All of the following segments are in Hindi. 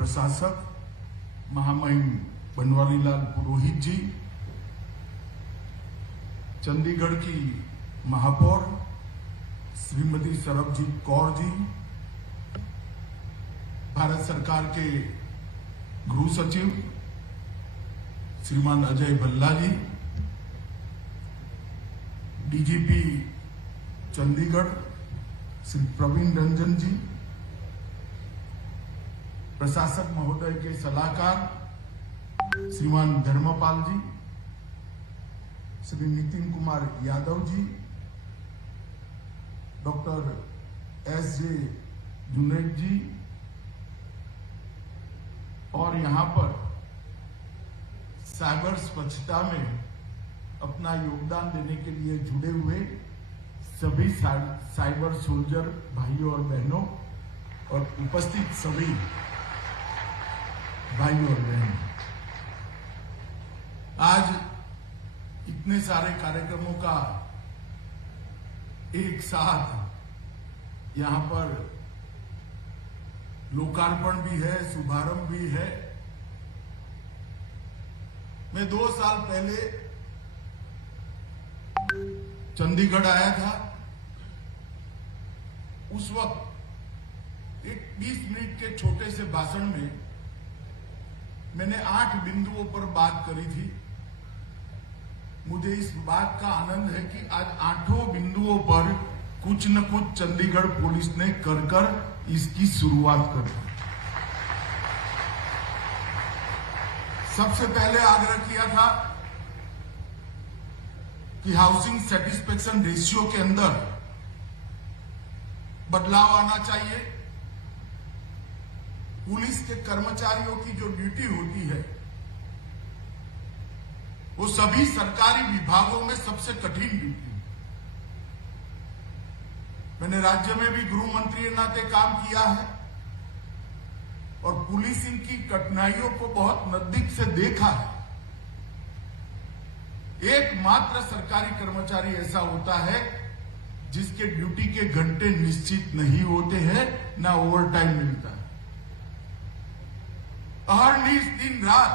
प्रशासक महामहिम बनवारीलाल पुरोहित जी, चंडीगढ़ की महापौर श्रीमती सरबजीत कौर जी, भारत सरकार के गृह सचिव श्रीमान अजय भल्ला जी, डीजीपी चंडीगढ़ श्री प्रवीण रंजन जी, प्रशासक महोदय के सलाहकार श्रीमान धर्मपाल जी, श्री नितिन कुमार यादव जी, डॉक्टर एस.जे. जुनैद जी और यहां पर साइबर स्वच्छता में अपना योगदान देने के लिए जुड़े हुए सभी साइबर सोल्जर भाइयों और बहनों और उपस्थित सभी भाइयों और बहनों, आज इतने सारे कार्यक्रमों का एक साथ यहां पर लोकार्पण भी है, शुभारंभ भी है। मैं 2 साल पहले चंडीगढ़ आया था। उस वक्त एक 20 मिनट के छोटे से भाषण में मैंने 8 बिंदुओं पर बात करी थी। मुझे इस बात का आनंद है कि आज 8 बिंदुओं पर कुछ न कुछ चंडीगढ़ पुलिस ने कर इसकी शुरुआत कर दी। सबसे पहले आग्रह किया था कि हाउसिंग सेटिस्फेक्शन रेशियो के अंदर बदलाव आना चाहिए। पुलिस के कर्मचारियों की जो ड्यूटी होती है वो सभी सरकारी विभागों में सबसे कठिन ड्यूटी है। मैंने राज्य में भी गृह मंत्री के नाते काम किया है और पुलिसिंग की कठिनाइयों को बहुत नजदीक से देखा है। एकमात्र सरकारी कर्मचारी ऐसा होता है जिसके ड्यूटी के घंटे निश्चित नहीं होते हैं, ना ओवर टाइम मिलता है। अहर्निश दिन रात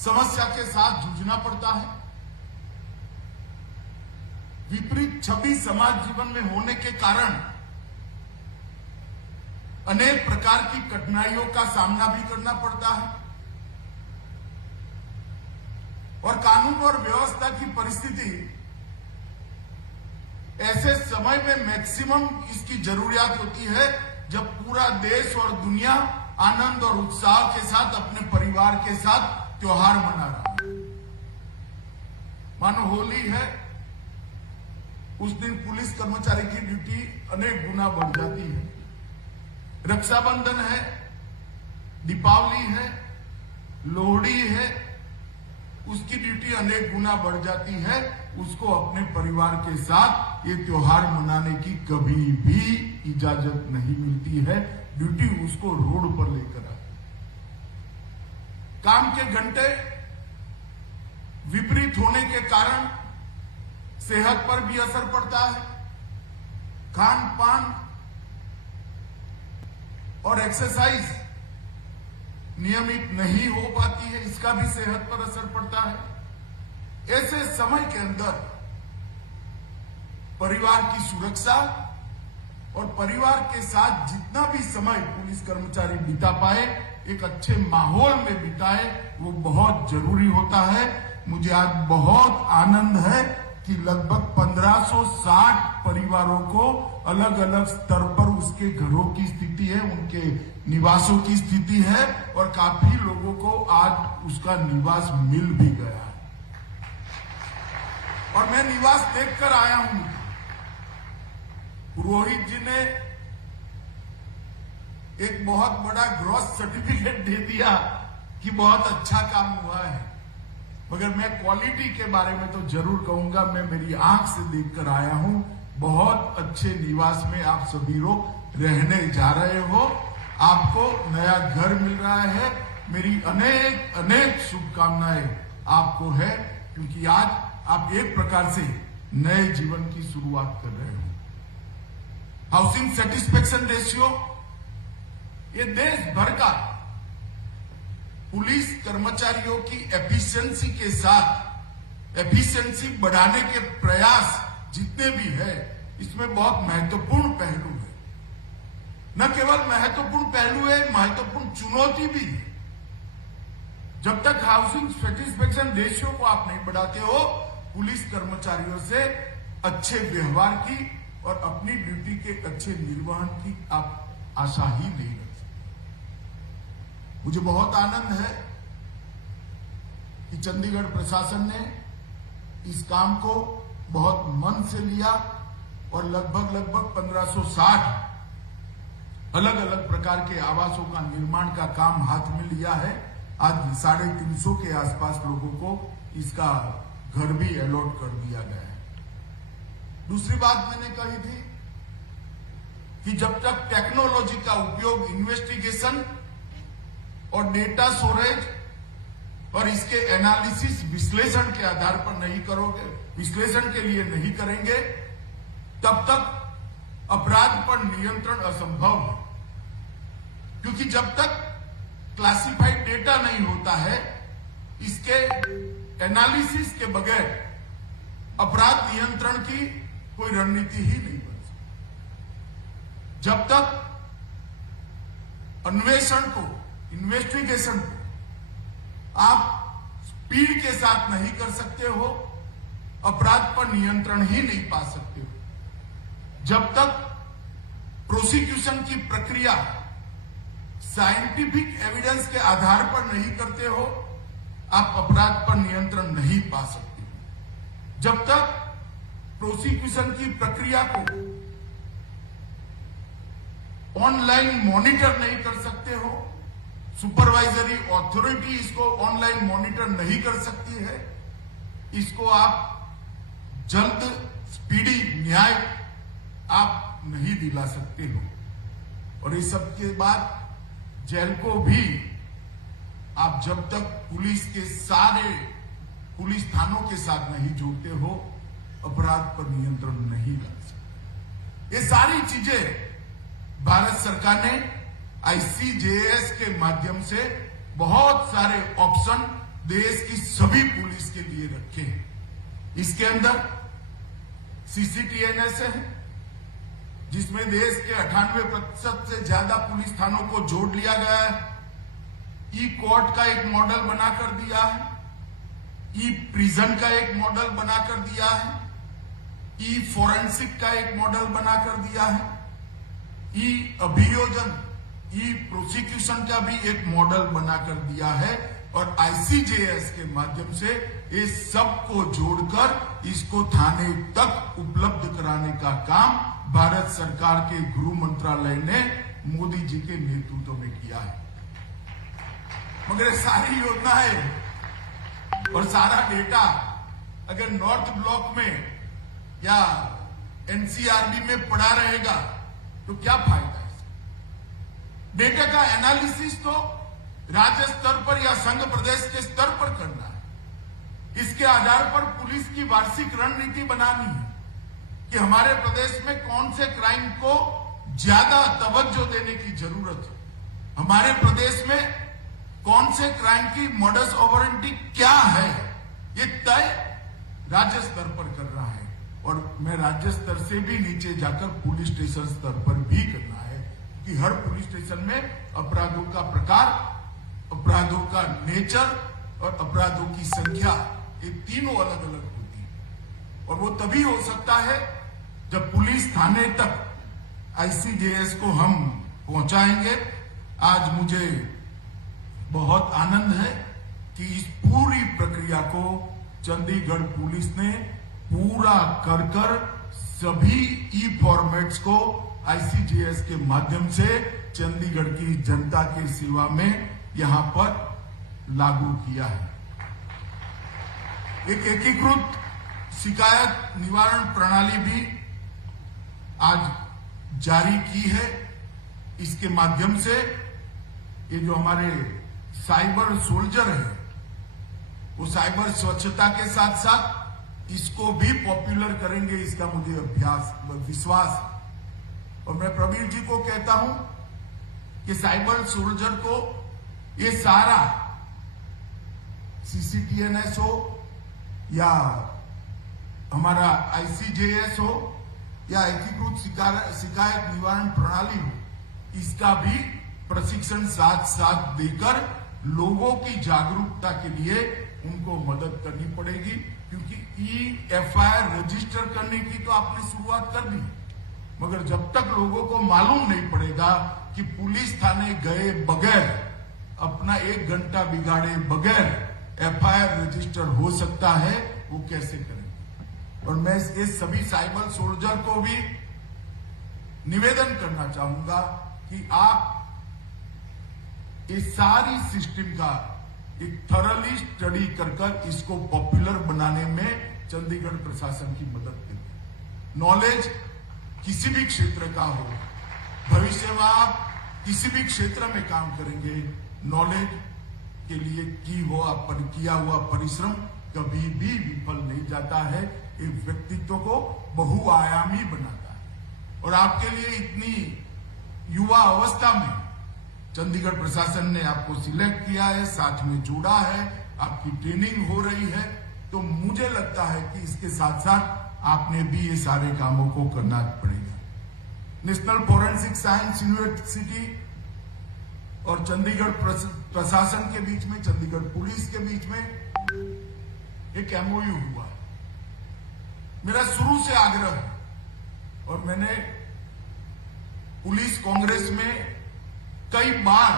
समस्या के साथ जूझना पड़ता है। विपरीत छवि समाज जीवन में होने के कारण अनेक प्रकार की कठिनाइयों का सामना भी करना पड़ता है और कानून और व्यवस्था की परिस्थिति ऐसे समय में मैक्सिमम इसकी जरूरियात होती है जब पूरा देश और दुनिया आनंद और उत्साह के साथ अपने परिवार के साथ त्योहार मना रहा है। मानो होली है, उस दिन पुलिस कर्मचारी की ड्यूटी अनेक गुना बढ़ जाती है। रक्षाबंधन है, दीपावली है, लोहड़ी है, उसकी ड्यूटी अनेक गुना बढ़ जाती है। उसको अपने परिवार के साथ ये त्योहार मनाने की कभी भी इजाजत नहीं मिलती है। ड्यूटी उसको रोड पर लेकर आती है। काम के घंटे विपरीत होने के कारण सेहत पर भी असर पड़ता है। खान पान और एक्सरसाइज नियमित नहीं हो पाती है, इसका भी सेहत पर असर पड़ता है। ऐसे समय के अंदर परिवार की सुरक्षा और परिवार के साथ जितना भी समय पुलिस कर्मचारी बिता पाए, एक अच्छे माहौल में बिताए, वो बहुत जरूरी होता है। मुझे आज बहुत आनंद है कि लगभग 1560 परिवारों को अलग अलग स्तर पर उसके घरों की स्थिति है, उनके निवासों की स्थिति है और काफी लोगों को आज उसका निवास मिल भी गया है। और मैं निवास देखकर आया हूं। पुरोहित जी ने एक बहुत बड़ा ग्रॉस सर्टिफिकेट दे दिया कि बहुत अच्छा काम हुआ है, मगर मैं क्वालिटी के बारे में तो जरूर कहूंगा। मैं मेरी आंख से देखकर आया हूं। बहुत अच्छे निवास में आप सभी लोग रहने जा रहे हो। आपको नया घर मिल रहा है। मेरी अनेक अनेक शुभकामनाएं आपको है, क्योंकि आज आप एक प्रकार से नए जीवन की शुरुआत कर रहे हो। हाउसिंग सेटिस्फेक्शन रेशियो ये देश भर का पुलिस कर्मचारियों की एफिशिएंसी के साथ एफिशिएंसी बढ़ाने के प्रयास जितने भी है, इसमें बहुत महत्वपूर्ण पहलू है। न केवल महत्वपूर्ण पहलू है, महत्वपूर्ण चुनौती भी है। जब तक हाउसिंग सेटिस्फेक्शन रेशियो को आप नहीं बढ़ाते हो, पुलिस कर्मचारियों से अच्छे व्यवहार की और अपनी ड्यूटी के अच्छे निर्वहन की आप आशा ही नहीं रख सकते। मुझे बहुत आनंद है कि चंडीगढ़ प्रशासन ने इस काम को बहुत मन से लिया और लगभग 1560 अलग अलग प्रकार के आवासों का निर्माण का काम हाथ में लिया है। आज 350 के आसपास लोगों को इसका घर भी अलॉट कर दिया गया है। दूसरी बात मैंने कही थी कि जब तक टेक्नोलॉजी का उपयोग इन्वेस्टिगेशन और डेटा स्टोरेज और इसके एनालिसिस विश्लेषण के आधार पर नहीं करोगे, विश्लेषण के लिए नहीं करेंगे, तब तक अपराध पर नियंत्रण असंभव है। क्योंकि जब तक क्लासिफाइड डेटा नहीं होता है, इसके एनालिसिस के बगैर अपराध नियंत्रण की कोई रणनीति ही नहीं बन सकती। जब तक अन्वेषण को, इन्वेस्टिगेशन को आप स्पीड के साथ नहीं कर सकते हो, अपराध पर नियंत्रण ही नहीं पा सकते हो। जब तक प्रोसिक्यूशन की प्रक्रिया साइंटिफिक एविडेंस के आधार पर नहीं करते हो, आप अपराध पर नियंत्रण नहीं पा सकते हो। जब तक प्रोसिक्यूशन की प्रक्रिया को ऑनलाइन मॉनिटर नहीं कर सकते हो, सुपरवाइजरी अथॉरिटी इसको ऑनलाइन मॉनिटर नहीं कर सकती है, इसको आप जल्द स्पीडी न्याय आप नहीं दिला सकते हो। और इस सब के बाद जेल को भी आप जब तक पुलिस के सारे पुलिस थानों के साथ नहीं जोड़ते हो, अपराध पर नियंत्रण नहीं ला सकते। ये सारी चीजें भारत सरकार ने आईसीजेएस के माध्यम से बहुत सारे ऑप्शन देश की सभी पुलिस के लिए रखे हैं। इसके अंदर सीसीटीएनएस है, जिसमें देश के 98% से ज्यादा पुलिस थानों को जोड़ लिया गया है। ई कोर्ट का एक मॉडल बनाकर दिया है, ई प्रिजन का एक मॉडल बनाकर दिया है, ई फोरेंसिक का एक मॉडल बनाकर दिया है, ई अभियोजन, ई प्रोसिक्यूशन का भी एक मॉडल बनाकर दिया है। और आईसीजेएस के माध्यम से इस सब को जोड़कर इसको थाने तक उपलब्ध कराने का काम भारत सरकार के गृह मंत्रालय ने मोदी जी के नेतृत्व में किया है। मगर ये सारी योजनाएं और सारा डेटा अगर नॉर्थ ब्लॉक में या एनसीआरबी में पड़ा रहेगा तो क्या फायदा है? डेटा का एनालिसिस तो राज्य स्तर पर या संघ प्रदेश के स्तर पर करना है। इसके आधार पर पुलिस की वार्षिक रणनीति बनानी है कि हमारे प्रदेश में कौन से क्राइम को ज्यादा तवज्जो देने की जरूरत है, हमारे प्रदेश में कौन से क्राइम की मॉडस ऑपरेंडी क्या है, ये तय राज्य स्तर पर कर रहा है। और मैं राज्य स्तर से भी नीचे जाकर पुलिस स्टेशन स्तर पर भी करना है कि हर पुलिस स्टेशन में अपराधों का प्रकार, अपराधों का नेचर और अपराधों की संख्या, ये तीनों अलग अलग होती है। और वो तभी हो सकता है जब पुलिस थाने तक आईसीजेएस को हम पहुंचाएंगे। आज मुझे बहुत आनंद है कि इस पूरी प्रक्रिया को चंडीगढ़ पुलिस ने पूरा कर सभी ई फॉर्मेट्स को आईसीजेएस के माध्यम से चंडीगढ़ की जनता की सेवा में यहां पर लागू किया है। एक एकीकृत शिकायत निवारण प्रणाली भी आज जारी की है। इसके माध्यम से ये जो हमारे साइबर सोल्जर है, वो साइबर स्वच्छता के साथ साथ इसको भी पॉपुलर करेंगे, इसका मुझे विश्वास है। और मैं प्रवीण जी को कहता हूं कि साइबर सोल्जर को ये सारा CCTNS हो या हमारा ICJS हो या एकीकृत शिकायत निवारण प्रणाली हो, इसका भी प्रशिक्षण साथ साथ देकर लोगों की जागरूकता के लिए उनको मदद करनी पड़ेगी। क्योंकि EFIR रजिस्टर करने की तो आपने शुरुआत कर दी, मगर जब तक लोगों को मालूम नहीं पड़ेगा कि पुलिस थाने गए बगैर, अपना 1 घंटा बिगाड़े बगैर FIR रजिस्टर हो सकता है, वो कैसे करेंगे। और मैं इस सभी साइबर सोल्जर को भी निवेदन करना चाहूंगा कि आप इस सारी सिस्टम का एक थॉरली स्टडी कर इसको पॉपुलर बनाने में चंडीगढ़ प्रशासन की मदद करें। नॉलेज किसी भी क्षेत्र का हो, भविष्य में आप किसी भी क्षेत्र में काम करेंगे, नॉलेज के लिए किया हुआ परिश्रम कभी भी विफल नहीं जाता है, एक व्यक्तित्व को बहुआयामी बनाता है। और आपके लिए इतनी युवा अवस्था में चंडीगढ़ प्रशासन ने आपको सिलेक्ट किया है, साथ में जोड़ा है, आपकी ट्रेनिंग हो रही है, तो मुझे लगता है कि इसके साथ साथ आपने भी ये सारे कामों को करना पड़ेगा। नेशनल फॉरेंसिक साइंस यूनिवर्सिटी और चंडीगढ़ प्रशासन के बीच में, चंडीगढ़ पुलिस के बीच में एक MOU हुआ है। मेरा शुरू से आग्रह है और मैंने पुलिस कांग्रेस में कई बार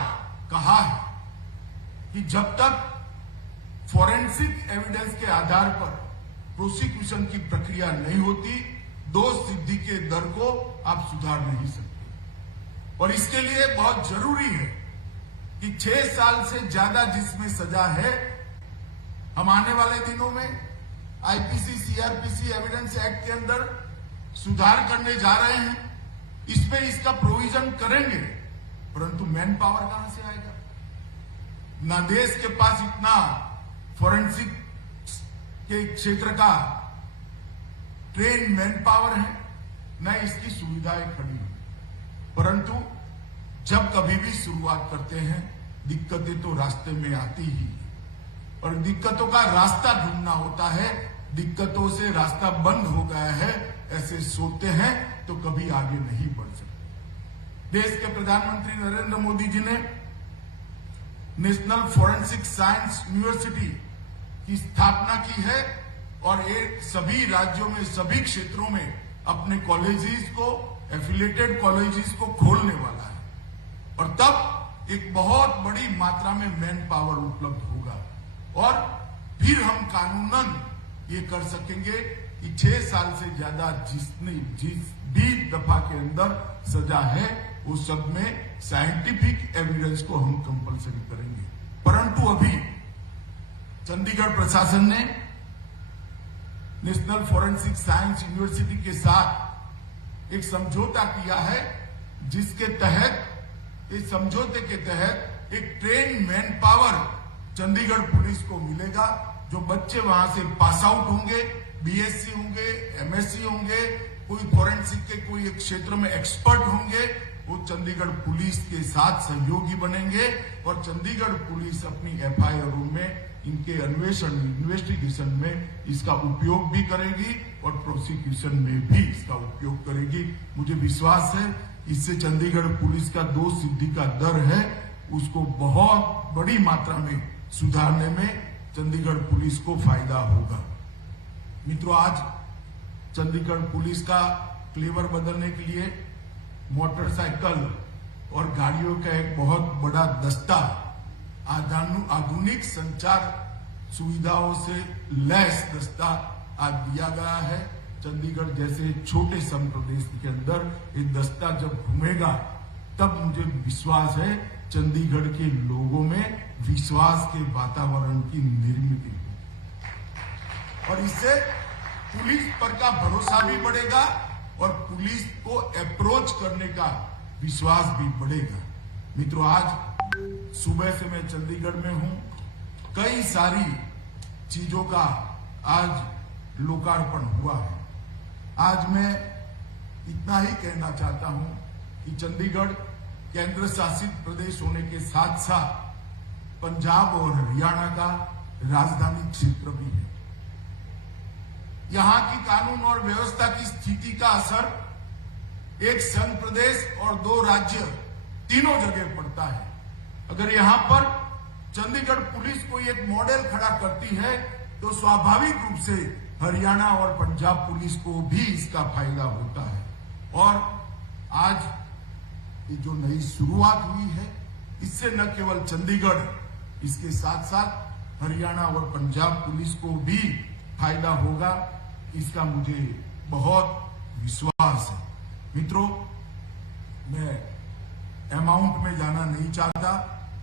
कहा है कि जब तक फॉरेंसिक एविडेंस के आधार पर प्रोसिक्यूशन की प्रक्रिया नहीं होती, दोष सिद्धि के दर को आप सुधार नहीं सकते। और इसके लिए बहुत जरूरी है कि 6 साल से ज्यादा जिसमें सजा है, हम आने वाले दिनों में IPC CRPC एविडेंस एक्ट के अंदर सुधार करने जा रहे हैं। इसमें इसका प्रोविजन करेंगे, परंतु मैन पावर कहां से आएगा? ना देश के पास इतना फॉरेंसिक के क्षेत्र का ट्रेन मैन पावर है, न इसकी सुविधाएं खड़ी है। परंतु जब कभी भी शुरुआत करते हैं, दिक्कतें तो रास्ते में आती ही है और दिक्कतों का रास्ता ढूंढना होता है। दिक्कतों से रास्ता बंद हो गया है, ऐसे सोचते हैं तो कभी आगे नहीं बढ़ सकते। देश के प्रधानमंत्री नरेंद्र मोदी जी ने नेशनल फॉरेंसिक साइंस यूनिवर्सिटी की स्थापना की है और एक सभी राज्यों में, सभी क्षेत्रों में अपने कॉलेजेस को, एफिलिएटेड कॉलेजेस को खोलने वाला है। और तब एक बहुत बड़ी मात्रा में मैन पावर उपलब्ध होगा और फिर हम कानूनन ये कर सकेंगे कि 6 साल से ज्यादा जिस भी दफा के अंदर सजा है, उस सब में साइंटिफिक एविडेंस को हम कंपलसरी करेंगे। परंतु अभी चंडीगढ़ प्रशासन ने नेशनल फॉरेंसिक साइंस यूनिवर्सिटी के साथ एक समझौता किया है, जिसके तहत, इस समझौते के तहत एक train man power Chandigarh police को मिलेगा। जो बच्चे वहां से पास आउट होंगे, BSc होंगे, MSc होंगे, कोई फॉरेंसिक के कोई एक क्षेत्र में एक्सपर्ट होंगे, वो चंडीगढ़ पुलिस के साथ सहयोगी बनेंगे और चंडीगढ़ पुलिस अपनी FIR में इनके अन्वेषण, इन्वेस्टिगेशन में इसका उपयोग भी करेगी और प्रोसिक्यूशन में भी इसका उपयोग करेगी। मुझे विश्वास है इससे चंडीगढ़ पुलिस का दोष सिद्धि का दर है, उसको बहुत बड़ी मात्रा में सुधारने में चंडीगढ़ पुलिस को फायदा होगा। मित्रों, आज चंडीगढ़ पुलिस का फ्लेवर बदलने के लिए मोटरसाइकिल और गाड़ियों का एक बहुत बड़ा दस्ता, आधुनिक संचार सुविधाओं से लैस दस्ता आज दिया गया है। चंडीगढ़ जैसे छोटे सम प्रदेश के अंदर ये दस्ता जब घूमेगा, तब मुझे विश्वास है चंडीगढ़ के लोगों में विश्वास के वातावरण की निर्मित होगी और इससे पुलिस पर का भरोसा भी बढ़ेगा और पुलिस को अप्रोच करने का विश्वास भी बढ़ेगा। मित्रों, आज सुबह से मैं चंडीगढ़ में हूं, कई सारी चीजों का आज लोकार्पण हुआ है। आज मैं इतना ही कहना चाहता हूं कि चंडीगढ़ केंद्र शासित प्रदेश होने के साथ साथ पंजाब और हरियाणा का राजधानी क्षेत्र भी है। यहां की कानून और व्यवस्था की स्थिति का असर एक संघ प्रदेश और 2 राज्य तीनों जगह पड़ता है। अगर यहां पर चंडीगढ़ पुलिस कोई एक मॉडल खड़ा करती है तो स्वाभाविक रूप से हरियाणा और पंजाब पुलिस को भी इसका फायदा होता है। और आज ये जो नई शुरुआत हुई है, इससे न केवल चंडीगढ़, इसके साथ साथ हरियाणा और पंजाब पुलिस को भी फायदा होगा, इसका मुझे बहुत विश्वास है। मित्रों, मैं अमाउंट में जाना नहीं चाहता,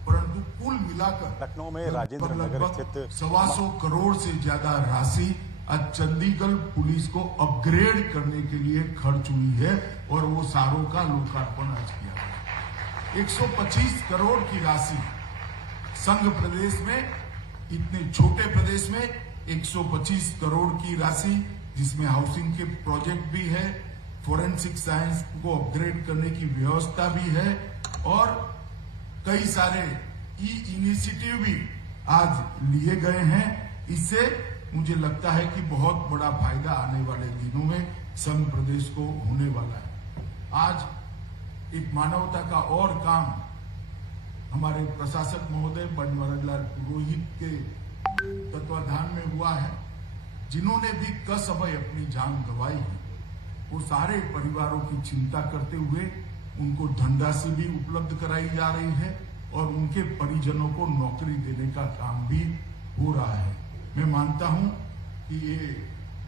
परंतु कुल मिलाकर लखनऊ में राजेंद्र नगर स्थित 125 करोड़ से ज्यादा राशि आज चंडीगढ़ पुलिस को अपग्रेड करने के लिए खर्च हुई है और वो सारों का लोकार्पण आज किया गया। 125 करोड़ की राशि संघ प्रदेश में, इतने छोटे प्रदेश में 125 करोड़ की राशि, जिसमें हाउसिंग के प्रोजेक्ट भी है, फोरेंसिक साइंस को अपग्रेड करने की व्यवस्था भी है और कई सारे इनिशिएटिव भी आज लिए गए हैं। इससे मुझे लगता है कि बहुत बड़ा फायदा आने वाले दिनों में संघ प्रदेश को होने वाला है। आज एक मानवता का और काम हमारे प्रशासक महोदय बनवारीलाल पुरोहित के तत्वाधान में हुआ है। जिन्होंने भी कसमय अपनी जान गंवाई है, वो सारे परिवारों की चिंता करते हुए उनको धनराशि भी उपलब्ध कराई जा रही है और उनके परिजनों को नौकरी देने का काम भी हो रहा है। मैं मानता हूं कि ये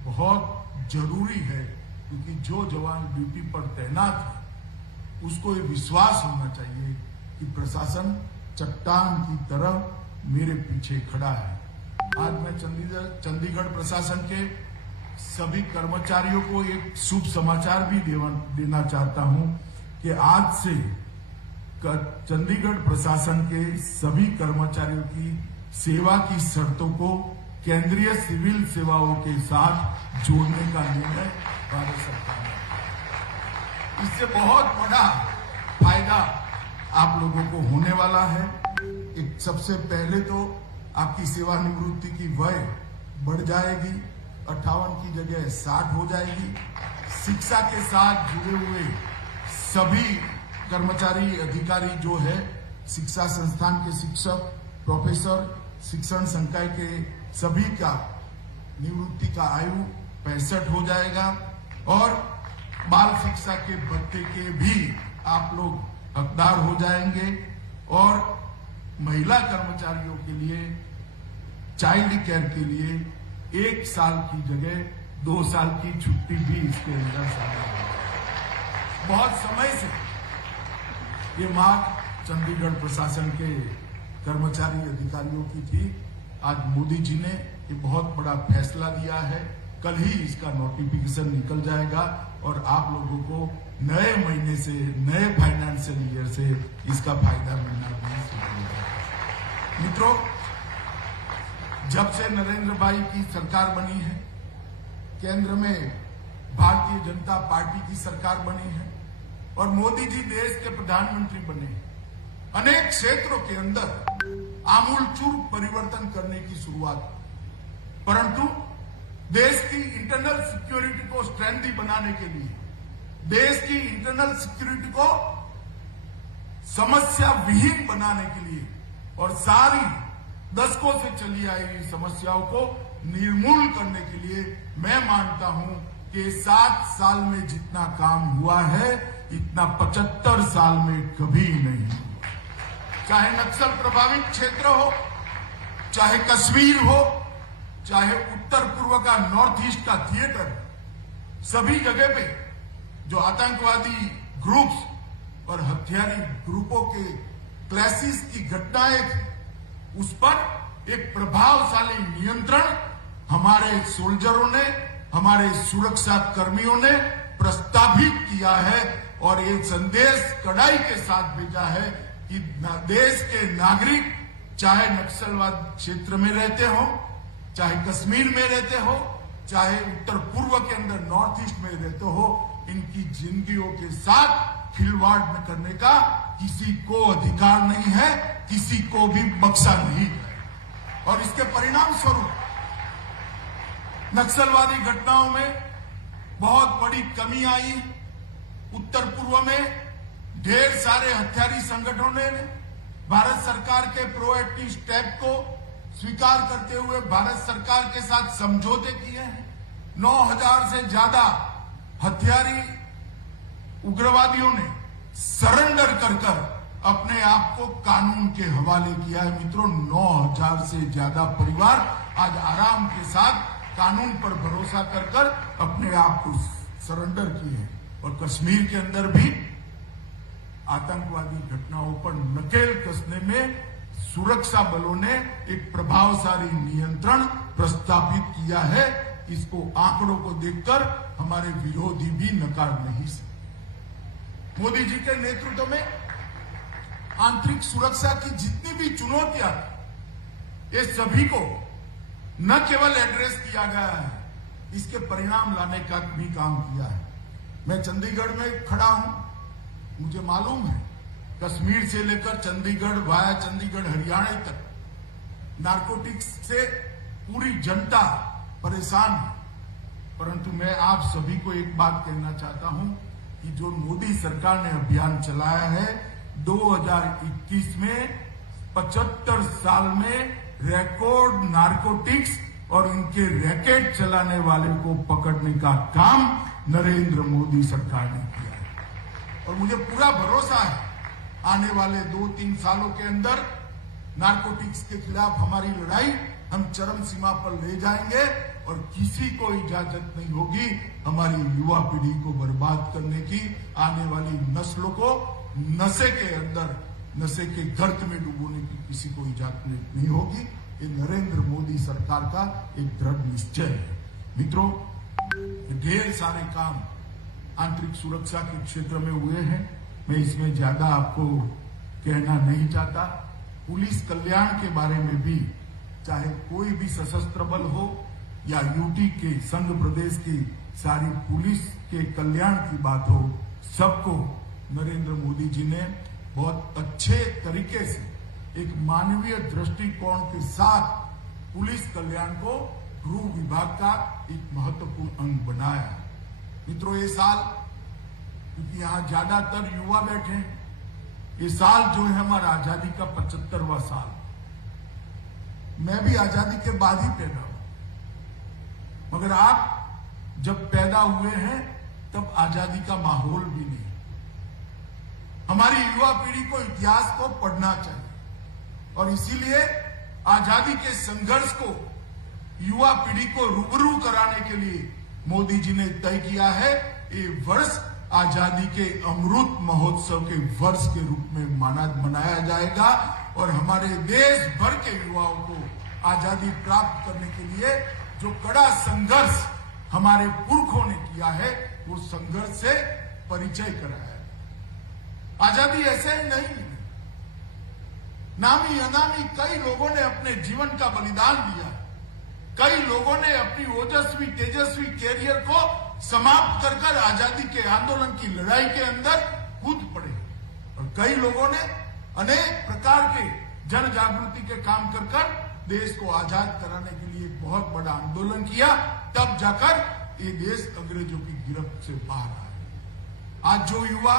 बहुत जरूरी है, क्योंकि जो जवान ड्यूटी पर तैनात है उसको ये विश्वास होना चाहिए कि प्रशासन चट्टान की तरह मेरे पीछे खड़ा है। आज मैं चंडीगढ़ प्रशासन के सभी कर्मचारियों को एक शुभ समाचार भी देना चाहता हूं कि आज से चंडीगढ़ प्रशासन के सभी कर्मचारियों की सेवा की शर्तों को केंद्रीय सिविल सेवाओं के साथ जोड़ने का निर्णय भारत सरकार ने। इससे बहुत बड़ा फायदा आप लोगों को होने वाला है। एक सबसे पहले तो आपकी सेवानिवृत्ति की वय बढ़ जाएगी, 58 की जगह 60 हो जाएगी। शिक्षा के साथ जुड़े हुए सभी कर्मचारी अधिकारी जो है, शिक्षा संस्थान के शिक्षक, प्रोफेसर, शिक्षण संकाय के सभी का निवृत्ति का आयु 65 हो जाएगा और बाल शिक्षा के भत्ते के भी आप लोग हकदार हो जाएंगे। और महिला कर्मचारियों के लिए चाइल्ड केयर के लिए 1 साल की जगह 2 साल की छुट्टी भी इसके अंदर शामिल है। बहुत समय से ये मांग चंडीगढ़ प्रशासन के कर्मचारी अधिकारियों की थी। आज मोदी जी ने ये बहुत बड़ा फैसला दिया है। कल ही इसका नोटिफिकेशन निकल जाएगा और आप लोगों को नए महीने से, नए फाइनेंशियल ईयर से इसका फायदा मिलना भी शुरू हो जाएगा। मित्रों, जब से नरेंद्र भाई की सरकार बनी है, केंद्र में भारतीय जनता पार्टी की सरकार बनी है और मोदी जी देश के प्रधानमंत्री बने हैं, अनेक क्षेत्रों के अंदर आमूलचूल परिवर्तन करने की शुरुआत, परंतु देश की इंटरनल सिक्योरिटी को स्ट्रेंथी बनाने के लिए, देश की इंटरनल सिक्योरिटी को समस्या विहीन बनाने के लिए और सारी दशकों से चली आई हुई समस्याओं को निर्मूल करने के लिए मैं मानता हूं कि 7 साल में जितना काम हुआ है, इतना 75 साल में कभी नहीं हुआ। चाहे नक्सल प्रभावित क्षेत्र हो, चाहे कश्मीर हो, चाहे उत्तर पूर्व का नॉर्थ ईस्ट का थिएटर, सभी जगह पे जो आतंकवादी ग्रुप्स और हथियारी ग्रुपों के क्लैशेस की घटनाएं थी, उस पर एक प्रभावशाली नियंत्रण हमारे सोल्जरों ने, हमारे सुरक्षा कर्मियों ने प्रस्तावित किया है और ये संदेश कड़ाई के साथ भेजा है कि देश के नागरिक चाहे नक्सलवाद क्षेत्र में रहते हो, चाहे कश्मीर में रहते हो, चाहे उत्तर पूर्व के अंदर नॉर्थ ईस्ट में रहते हो, इनकी जिंदगियों के साथ खिलवाड़ न करने का किसी को अधिकार नहीं है, किसी को भी बख्शा नहीं है। और इसके परिणाम स्वरूप नक्सलवादी घटनाओं में बहुत बड़ी कमी आई। उत्तर पूर्व में ढेर सारे हथियारी संगठनों ने भारत सरकार के प्रोएक्टिव स्टेप को स्वीकार करते हुए भारत सरकार के साथ समझौते किए हैं। 9,000 से ज्यादा हथियारी उग्रवादियों ने सरेंडर कर अपने आप को कानून के हवाले किया है। मित्रों, 9,000 से ज्यादा परिवार आज आराम के साथ कानून पर भरोसा कर अपने आप को सरेंडर किए हैं। और कश्मीर के अंदर भी आतंकवादी घटनाओं पर नकेल कसने में सुरक्षा बलों ने एक प्रभावशाली नियंत्रण प्रस्तापित किया है। इसको आंकड़ों को देखकर हमारे विरोधी भी नकार नहीं सकते। मोदी जी के नेतृत्व में आंतरिक सुरक्षा की जितनी भी चुनौतियां ये सभी को न केवल एड्रेस किया गया है, इसके परिणाम लाने का भी काम किया है। मैं चंडीगढ़ में खड़ा हूं, मुझे मालूम है कश्मीर से लेकर चंडीगढ़ वाया चंडीगढ़ हरियाणा तक नारकोटिक्स से पूरी जनता परेशान है। परंतु मैं आप सभी को एक बात कहना चाहता हूं कि जो मोदी सरकार ने अभियान चलाया है 2021 में 75 साल में रिकॉर्ड नारकोटिक्स और उनके रैकेट चलाने वाले को पकड़ने का काम नरेंद्र मोदी सरकार ने किया है। और मुझे पूरा भरोसा है आने वाले 2-3 सालों के अंदर नारकोटिक्स के खिलाफ हमारी लड़ाई हम चरम सीमा पर ले जाएंगे और किसी को इजाजत नहीं होगी हमारी युवा पीढ़ी को बर्बाद करने की, आने वाली नस्लों को नशे के अंदर नशे के गर्त में डुबोने की किसी को इजाजत नहीं होगी। ये नरेंद्र मोदी सरकार का एक दृढ़ निश्चय है। मित्रों, ढेर सारे काम आंतरिक सुरक्षा के क्षेत्र में हुए हैं, मैं इसमें ज्यादा आपको कहना नहीं चाहता। पुलिस कल्याण के बारे में भी, चाहे कोई भी सशस्त्र बल हो या यूटी के संघ प्रदेश की सारी पुलिस के कल्याण की बात हो, सबको नरेंद्र मोदी जी ने बहुत अच्छे तरीके से एक मानवीय दृष्टिकोण के साथ पुलिस कल्याण को गृह विभाग का एक महत्वपूर्ण अंग बनाया। मित्रों, ये साल, क्योंकि यहां ज्यादातर युवा बैठे हैं, ये साल जो है हमारा आजादी का 75वां साल। मैं भी आजादी के बाद ही पैदा हुआ, मगर आप जब पैदा हुए हैं तब आजादी का माहौल भी नहीं। हमारी युवा पीढ़ी को इतिहास को पढ़ना चाहिए और इसीलिए आजादी के संघर्ष को युवा पीढ़ी को रूबरू कराने के लिए मोदी जी ने तय किया है ये वर्ष आजादी के अमृत महोत्सव के वर्ष के रूप में मनाया जाएगा और हमारे देश भर के युवाओं को आजादी प्राप्त करने के लिए जो कड़ा संघर्ष हमारे पुरखों ने किया है वो संघर्ष से परिचय कराया है। आजादी ऐसे ही नहीं मिली, नामी अनामी कई लोगों ने अपने जीवन का बलिदान दिया, कई लोगों ने अपनी ओजस्वी तेजस्वी कैरियर को समाप्त कर आजादी के आंदोलन की लड़ाई के अंदर कूद पड़े और कई लोगों ने अनेक प्रकार के जन जागृति के काम कर देश को आजाद कराने के लिए बहुत बड़ा आंदोलन किया, तब जाकर ये देश अंग्रेजों की गिरफ्त से बाहर आया। आज जो युवा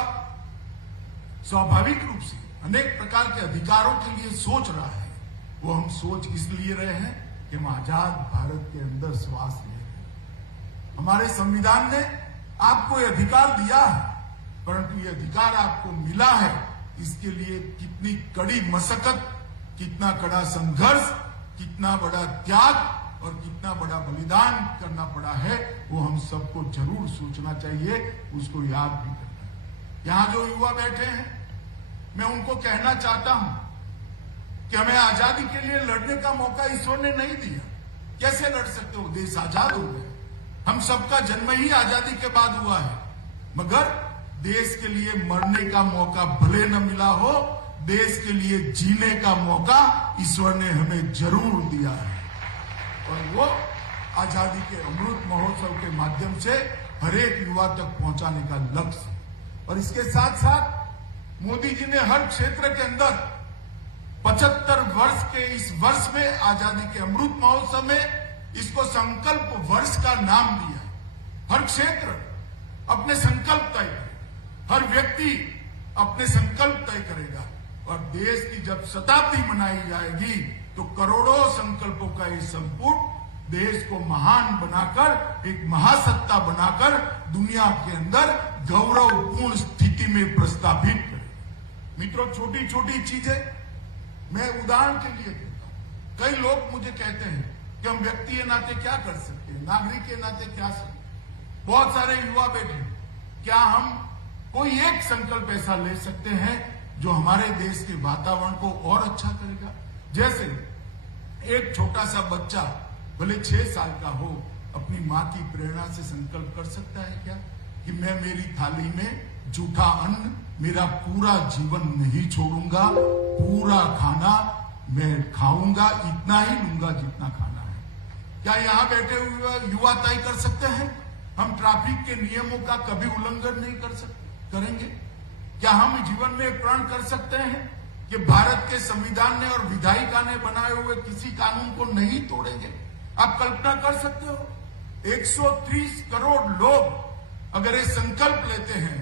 स्वाभाविक रूप से अनेक प्रकार के अधिकारों के लिए सोच रहा है, वो हम सोच इसलिए रहे हैं कि हम आजाद भारत के अंदर श्वास ले रहे हैं। हमारे संविधान ने आपको ये अधिकार दिया है, परंतु ये अधिकार आपको मिला है, इसके लिए कितनी कड़ी मशक्कत, कितना कड़ा संघर्ष, कितना बड़ा त्याग और कितना बड़ा बलिदान करना पड़ा है, वो हम सबको जरूर सोचना चाहिए, उसको याद भी करना है। यहां जो युवा बैठे हैं, मैं उनको कहना चाहता हूं कि हमें आजादी के लिए लड़ने का मौका ईश्वर ने नहीं दिया। कैसे लड़ सकते हो? देश आजाद हो गया। हम सबका जन्म ही आजादी के बाद हुआ है, मगर देश के लिए मरने का मौका भले न मिला हो, देश के लिए जीने का मौका ईश्वर ने हमें जरूर दिया है और वो आजादी के अमृत महोत्सव के माध्यम से हर एक युवा तक पहुंचाने का लक्ष्य। और इसके साथ साथ मोदी जी ने हर क्षेत्र के अंदर 75 वर्ष के इस वर्ष में, आजादी के अमृत महोत्सव में, इसको संकल्प वर्ष का नाम दिया है। हर क्षेत्र अपने संकल्प तय करे, हर व्यक्ति अपने संकल्प तय करेगा और देश की जब शताब्दी मनाई जाएगी तो करोड़ों संकल्पों का ये संपुट देश को महान बनाकर, एक महासत्ता बनाकर दुनिया के अंदर गौरवपूर्ण स्थिति में प्रस्तावित करे। मित्रों, छोटी छोटी चीजें मैं उदाहरण के लिए देता हूं। कई लोग मुझे कहते हैं कि हम व्यक्ति के नाते क्या कर सकते हैं, नागरिक के नाते क्या सकते। बहुत सारे युवा बैठे, क्या हम कोई एक संकल्प ऐसा ले सकते हैं जो हमारे देश के वातावरण को और अच्छा करेगा? जैसे एक छोटा सा बच्चा भले 6 साल का हो, अपनी मां की प्रेरणा से संकल्प कर सकता है क्या कि मैं मेरी थाली में जूठा अन्न मेरा पूरा जीवन नहीं छोड़ूंगा, पूरा खाना मैं खाऊंगा, इतना ही लूंगा जितना खाना है। क्या यहां बैठे हुए युवा तय कर सकते हैं हम ट्रैफिक के नियमों का कभी उल्लंघन नहीं करेंगे? क्या हम जीवन में प्रण कर सकते हैं कि भारत के संविधान ने और विधायिका ने बनाए हुए किसी कानून को नहीं तोड़ेंगे? आप कल्पना कर सकते हो 130 करोड़ लोग अगर ये संकल्प लेते हैं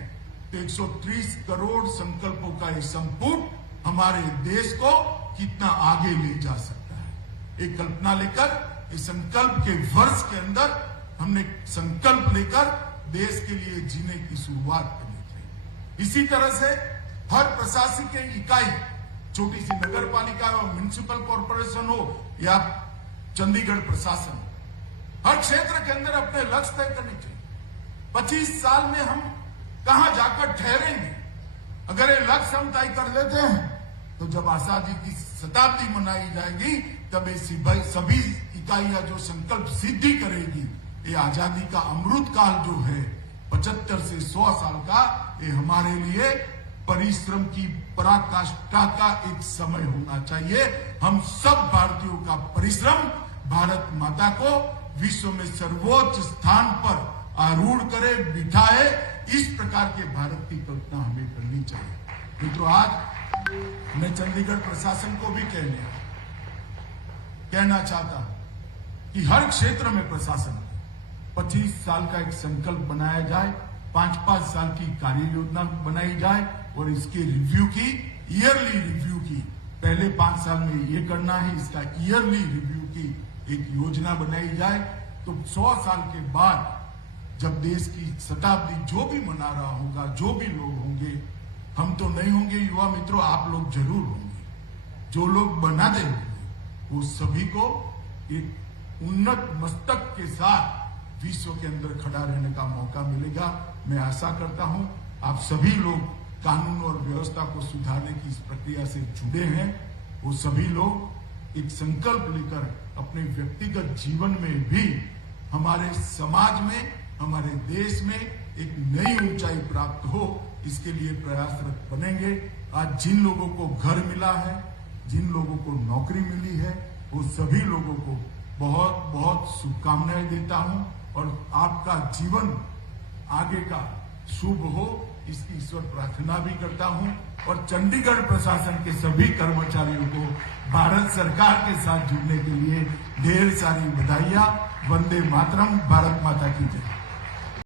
तो 130 करोड़ संकल्पों का ये संपुट हमारे देश को कितना आगे ले जा सकता है। एक कल्पना लेकर इस संकल्प के वर्ष के अंदर हमने संकल्प लेकर देश के लिए जीने की शुरुआत करनी चाहिए। इसी तरह से हर प्रशासकीय इकाई, छोटी सी नगर पालिका हो, म्युनिसिपल कॉर्पोरेशन हो या चंडीगढ़ प्रशासन, हर क्षेत्र के अंदर अपने लक्ष्य तय करने चाहिए। 25 साल में हम कहां जाकर ठहरेंगे? अगर ये लक्ष्य हम तय कर लेते हैं तो जब आजादी की शताब्दी मनाई जाएगी तब ये सभी इकाइयां जो संकल्प सिद्धि करेगी, ये आजादी का अमृत काल जो है 75 से 100 साल का, ये हमारे लिए परिश्रम की पराकाष्ठा का एक समय होना चाहिए। हम सब भारतीयों का परिश्रम भारत माता को विश्व में सर्वोच्च स्थान पर आरूढ़ करे, बिठाए, इस प्रकार के भारत की कल्पना हमें करनी चाहिए। मित्रों, आज मैं चंडीगढ़ प्रशासन को भी कहना चाहता हूं कि हर क्षेत्र में प्रशासन 25 साल का एक संकल्प बनाया जाए, 5-5 साल की कार्य योजना बनाई जाए और इसके रिव्यू की, ईयरली रिव्यू की, पहले 5 साल में ये करना है, इसका ईयरली रिव्यू की एक योजना बनाई जाए। तो 100 साल के बाद जब देश की शताब्दी जो भी मना रहा होगा, जो भी लोग होंगे, हम तो नहीं होंगे युवा मित्रों, आप लोग जरूर होंगे। जो लोग बनाते होंगे वो सभी को एक उन्नत मस्तक के साथ विश्व के अंदर खड़ा रहने का मौका मिलेगा। मैं आशा करता हूं आप सभी लोग कानून और व्यवस्था को सुधारने की इस प्रक्रिया से जुड़े हैं। वो सभी लोग एक संकल्प लेकर अपने व्यक्तिगत जीवन में भी हमारे समाज में, हमारे देश में एक नई ऊंचाई प्राप्त हो, इसके लिए प्रयासरत बनेंगे। आज जिन लोगों को घर मिला है, जिन लोगों को नौकरी मिली है, वो सभी लोगों को बहुत बहुत शुभकामनाएं देता हूं और आपका जीवन आगे का शुभ हो, इसकी ईश्वर प्रार्थना भी करता हूं। और चंडीगढ़ प्रशासन के सभी कर्मचारियों को भारत सरकार के साथ जुड़ने के लिए ढेर सारी बधाइयां। वंदे मातरम। भारत माता की जय।